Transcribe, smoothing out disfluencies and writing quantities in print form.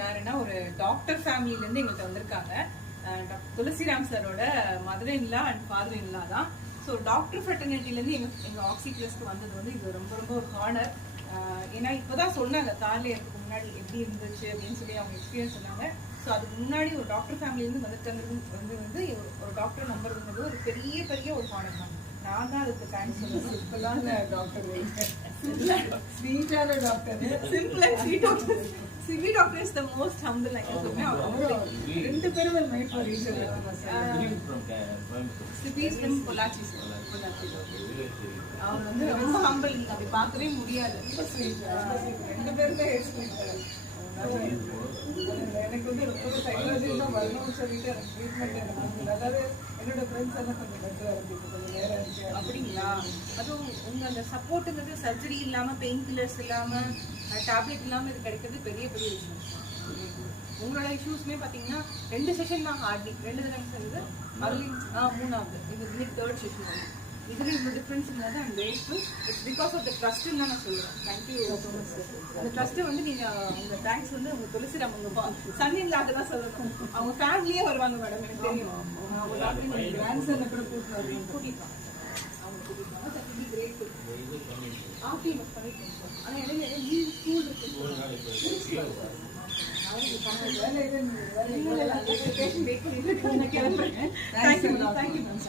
யாருன்னா ஒரு டாக்டர் ஃபேமிலில இருந்து எங்கள்கிட்ட வந்திருக்காங்க. துளசிராம் சாரோட mother in law and father in-law தான். ஸோ டாக்டர் ஃப்ரெட்டர்னிட்டில இருந்து எங்க ஆக்சி பிளஸ்க்கு வந்தது வந்து இது ரொம்ப ரொம்ப ஒரு ஹானர். ஏன்னா இப்போதான் சொன்னாங்க கார்ல ஏறதுக்கு முன்னாடி எப்படி இருந்துச்சு அப்படின்னு சொல்லி அவங்க எக்ஸ்பீரியன்ஸ் சொன்னாங்க. ஸோ அதுக்கு முன்னாடி ஒரு டாக்டர் ஃபேமிலியிலேருந்து வந்து ஒரு டாக்டர் நம்பர் வந்தது ஒரு பெரிய பெரிய ஒரு ஹானர் தான். நான் தான் அதுக்கு தேங்க்ஸ் சொல்லணும். சிம்பிளான டாக்டர், ஸ்வீட்டான doctor, simple and sweet doctor. CV doctor is the most humble. ரெண்டு பேரும் made for each other. CV is from Pollachi. அவர் வந்து ரொம்ப ஹம்பிள், அப்படி பார்க்கவே முடியாது. ரெண்டு பேருமே எனக்கு வந்து ரொம்ப சைக்காலஜி தான் வரணும்னு சொல்லிட்டு எனக்கு ட்ரீட்மெண்ட் எனக்கு அதாவது என்னோட ஃப்ரெண்ட்ஸ் எல்லாம் கொஞ்சம் பெட்டராக இருந்துச்சு, கொஞ்சம் நேரம் இருந்துச்சு. அப்படிங்களா? அதுவும் உங்க அந்த சப்போர்ட்டுங்கிறது சர்ஜரி இல்லாம பெயின் கில்லர்ஸ் இல்லாம டேப்லெட் இல்லாம இது கிடைக்கிறது பெரிய பெரிய விஷயம். உங்களோட இஷ்யூஸ்மே பார்த்தீங்கன்னா 2 செஷன் தான் ஹார்ட்லி 2 தடவை சேர்ந்து அதுலேயும் மூணாவது இது இன்னைக்கு 3rd செஷன் வந்து இதுல இவ்வளோ டிஃப்ரென்ஸ் இருந்தது. And grateful. It's because of the ட்ரஸ்ட்னு தான் நான் சொல்லுவேன். Thank you so much sir. அந்த ட்ரஸ்ட்டு வந்து நீங்கள் உங்கள் தேங்க்ஸ் வந்து உங்கள் துளசிராம் உங்க சன் இல்லாத தான் சொல்லணும். அவங்க ஃபேமிலியே வருவாங்க மேடம், எனக்கு தெரியும். கிராண்ட்சனை கூட கூட்டிப்பாங்க, அவங்க கூட்டிப்பாங்க. That will be grateful. Famous பண்ணிட்டு ஆனால் இடையில லீவ் ஸ்கூல் இருக்கு. வேலை பேஷண்ட் வெயிட் பண்ணிட்டு கிளம்புறேன். Thank you ma'am.